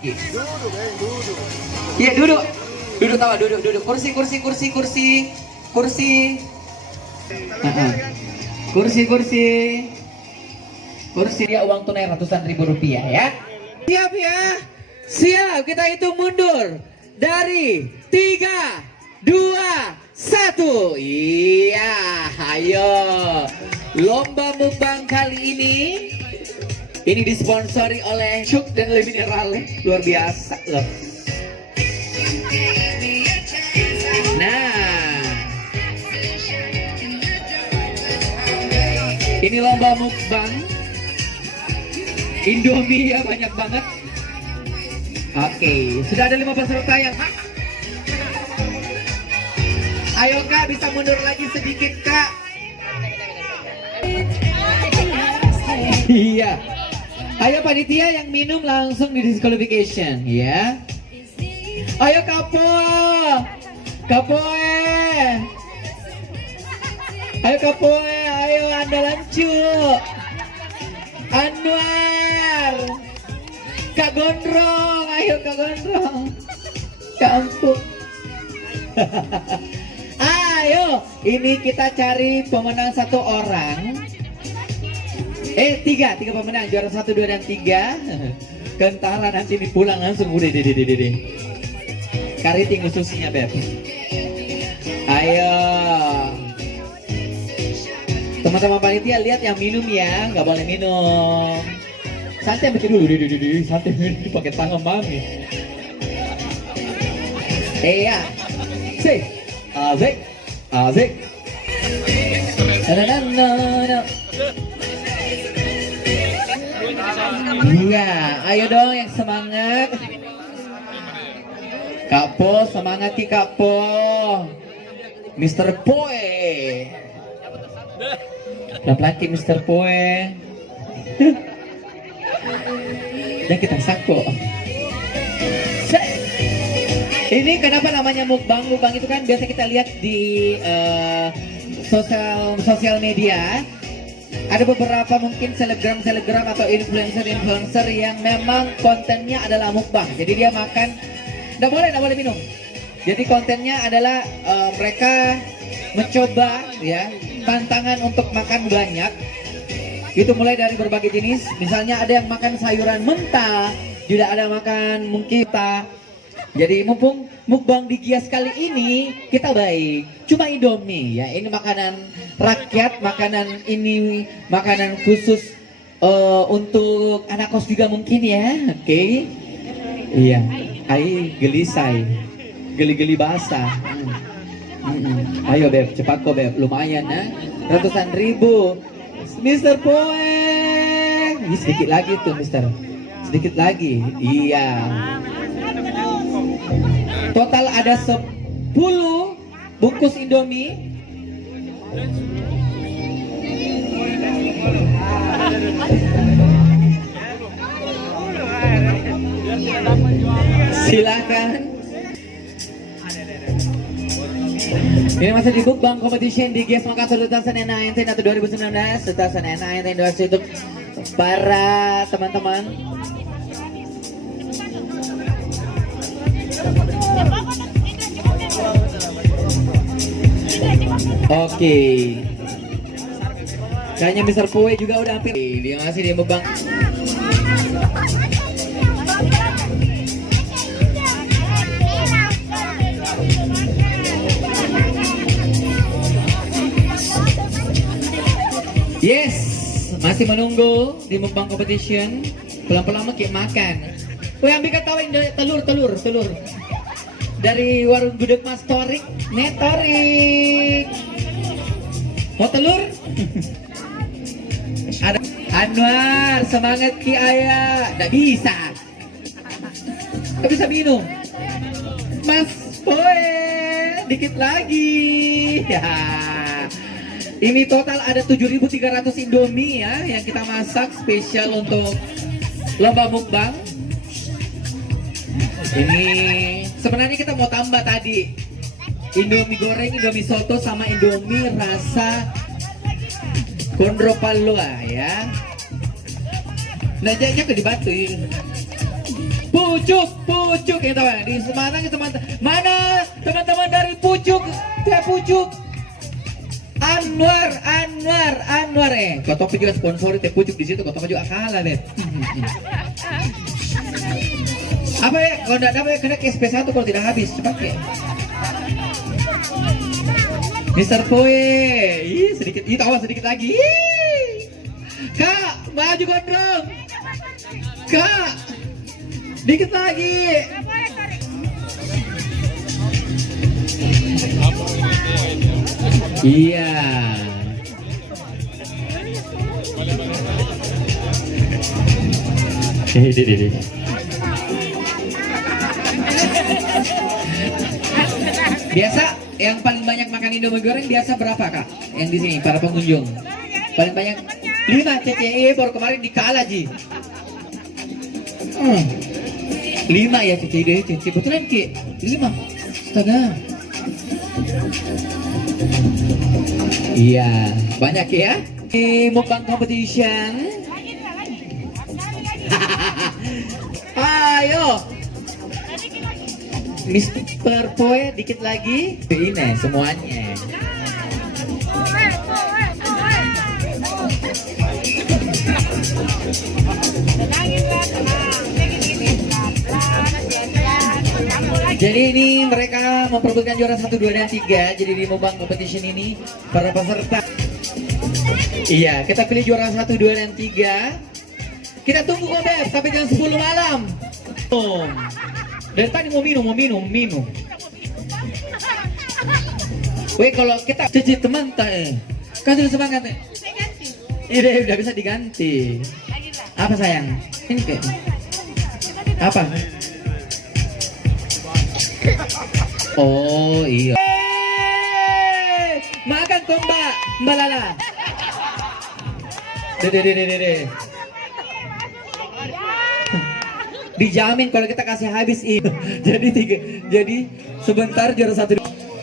Iya, duduk. Duduk tawa, duduk. Kursi. Kursi dia uang tunai ratusan ribu rupiah ya. Siap ya. Siap, kita hitung mundur. Dari 3, 2, 1. Iya, ayo. Lomba mukbang kali ini disponsori oleh Cuk dan Le Mineral. Luar biasa loh. Nah, ini lomba mukbang Indomie ya, banyak banget. Oke, sudah ada 5 peserta yang ayo Kak, bisa mundur lagi sedikit Kak. Iya. Ayo panitia yang minum langsung di disqualification ya. Ayo Kapoe. Ayo Kapoe, ayo andalan Cuk. Anwar. Kak Gondrong, ayo Kak Gondrong. Kampung. Ayo, ini kita cari pemenang 1 orang. 3 pemenang, juara 1, 2, dan 3. Kentara nanti pulang langsung udah deh. Kariting khususnya Beb. Ayo. Teman-teman panitia lihat yang minum ya, nggak boleh minum. Santai baca dulu, santai pakai tangan mami. Iya. Azik. No. Iya, ayo dong yang semangat. Kapo, semangat Ki Kapo. Mr. Poe. Laki Mr. Poe. Dan kita sako. Ini kenapa namanya mukbang? Mukbang itu kan biasa kita lihat di sosial media. Ada beberapa mungkin selebgram atau influencer yang memang kontennya adalah mukbang. Jadi dia makan, nggak boleh minum. Jadi kontennya adalah mereka mencoba ya tantangan untuk makan banyak. Itu mulai dari berbagai jenis. Misalnya ada yang makan sayuran mentah, juga ada makan mungkin Jadi mumpung mukbang di Gias kali ini kita baik. Cuma Indomie ya. Ini makanan rakyat, makanan khusus untuk anak kos juga mungkin ya. Oke. Iya. Gelisai. Geli-geli basah. Ayo Beb, cepat kok Beb. Lumayan ya. Ratusan ribu. Mr. Poe. Sedikit lagi tuh Mister. Sedikit lagi. Iya. Total ada 10 bungkus Indomie. Silakan. Ini masih di mukbang competition di Gias Makassar 2019 atau 2019 untuk para teman-teman. Oke. Kayaknya Mr. Poe juga udah hampir. Dia masih di mukbang. Yes, masih menunggu di mukbang competition. Pelan-pelan makan. Woi, ambil ketawain telur. Dari warung gudeg Mas Torik. Mau telur? Ada Anwar, semangat Ki Ayah. Nggak bisa minum. Mas Poe, dikit lagi. Ya. Ini total ada 7.300 Indomie ya yang kita masak spesial untuk lomba mukbang. Ini sebenarnya kita mau tambah tadi Indomie goreng, Indomie soto, sama Indomie rasa Kondro Palua ya. Nah, jadinya ke di Batu. Pucuk itu di Semarang mana teman-teman dari Pucuk Anwar kau tahu juga sponsor teh Pucuk di situ, kau tahu juga kalah deh. Apa ya kalau tidak dapat kena ke SP1 kalau tidak habis pakai. Mister Poe, sedikit, awas sedikit lagi. Kak, maju gondrong. Kak, dikit lagi. Iya. Biasa yang paling banyak makan Indomie goreng biasa berapa kak? Yang di sini para pengunjung paling banyak 5 CCE baru kemarin dikalah Ji. 5 ya CCE betulan Ki 5 astaga. Iya banyak ya di mukbang competition. Ayo Mr. Poe dikit lagi. Ini semuanya. Jadi ini mereka memperebutkan juara 1, 2, dan 3. Jadi di mukbang competition ini para peserta. Iya, kita pilih juara 1, 2, dan 3. Kita tunggu Beb sampai jam 10 malam. Dari tadi mau minum. Weh kalau kita cuci teman kan sudah semangat Ini udah bisa diganti. Apa sayang? Ini kayak apa? Oh iya. Makan kok Mbak Lala. Dede. Dijamin kalau kita kasih habis ini. Jadi sebentar juara 1.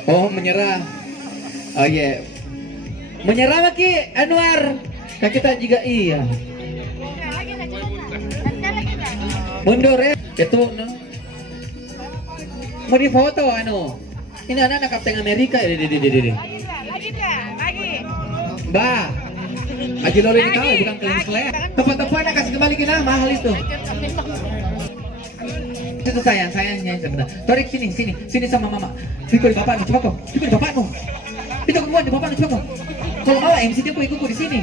Oh menyerah. Oh iya. Menyerah Maki Anwar. Kan kita juga iya. Mundur ya. Itu mau di foto Ini anak Kapten Amerika. Dede. Lagi. Mbak. Aji Lolo ini kalah bukan Kingsley. Tepat-tepat kasih kembali ke nama mahal itu. Itu sayangnya sebentar. Torik sini sama mama. Pikul bapakmu, coba kau. Pikul bapakmu. Itu kemuan di bapakmu, coba kau. Kalau mau MC dia ikut di sini.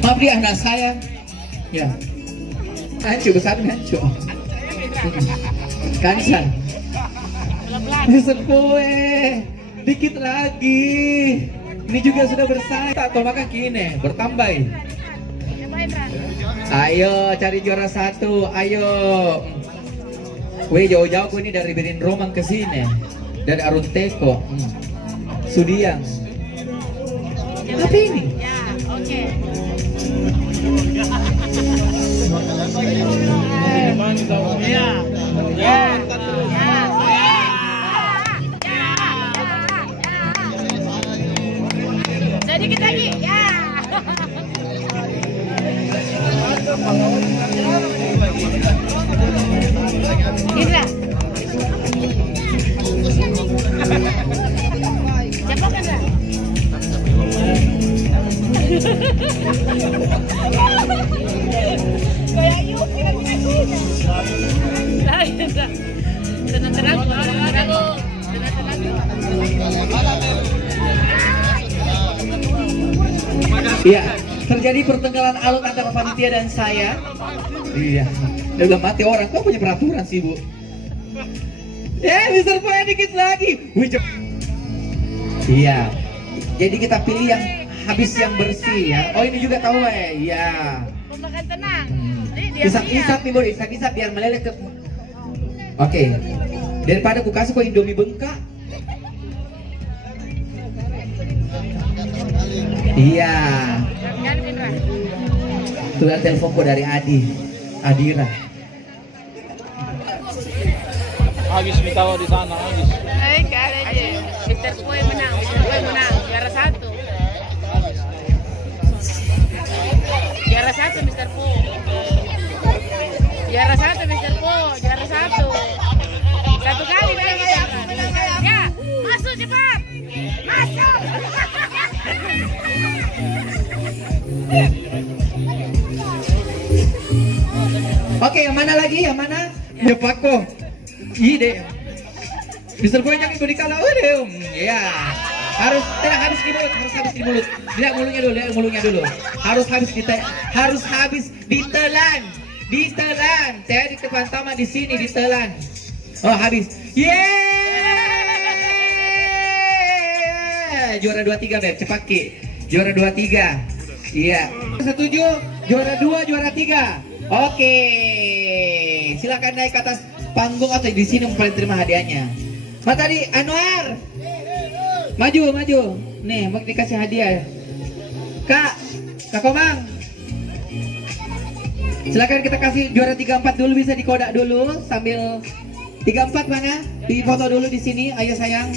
Maaf dia anak saya. Ya. Hancur besar hancur. Kansan. Mister Poe. Dikit lagi. Ini juga sudah bersaing. Kalau makan kini bertambah. Ayo cari juara 1. Ayo. Weh jauh-jauh ini dari Berin Romang ke sini. Dari Arun Teko. Sudiang. Apa ini? Ya, oke. Sedikit lagi. Ya. Indra. Siapa kan? Kayak yuk tenang. Iya, terjadi pertengkaran alot antara panitia dan saya. Iya, udah mati orang. Kok punya peraturan sih, Bu? Ya, Mister Poe dikit lagi. Iya. Jadi kita pilih yang habis yang bersih ya. Oh, ini juga tahu iya. Makan tenang. Isap nih, Bu. Isap biar meleleh ke. Oke. Daripada ku kasih kok Indomie bengkak. Iya. Tuh ada teleponku dari Adira. Habis ditawa di sana habis. Ada aja. Mister Poe menang. Juara 1. Juara 1 Mister Poe. Yang mana lagi? Yang mana? Ya Pako. Ide. Mister Boy jangan ikut dikalah deh. Ya. Harus tidak habis di mulut, harus habis di mulut. Lihat mulutnya dulu, lihat mulutnya dulu. Harus habis ditelan. Ditelan. Saya di depan Tama di sini ditelan. Oh, habis. Yeah! Juara 23 Beb, cepat Ki. Juara 23. Iya. Setuju? Juara 2, juara 3. Oke. Silakan naik ke atas panggung atau di sini paling terima hadiahnya. Mas tadi Anwar. Maju. Nih, mau dikasih hadiah. Kak Komang. Silakan kita kasih juara 34 dulu, bisa dikodak dulu sambil 34 mana? Di foto dulu di sini, ayo sayang.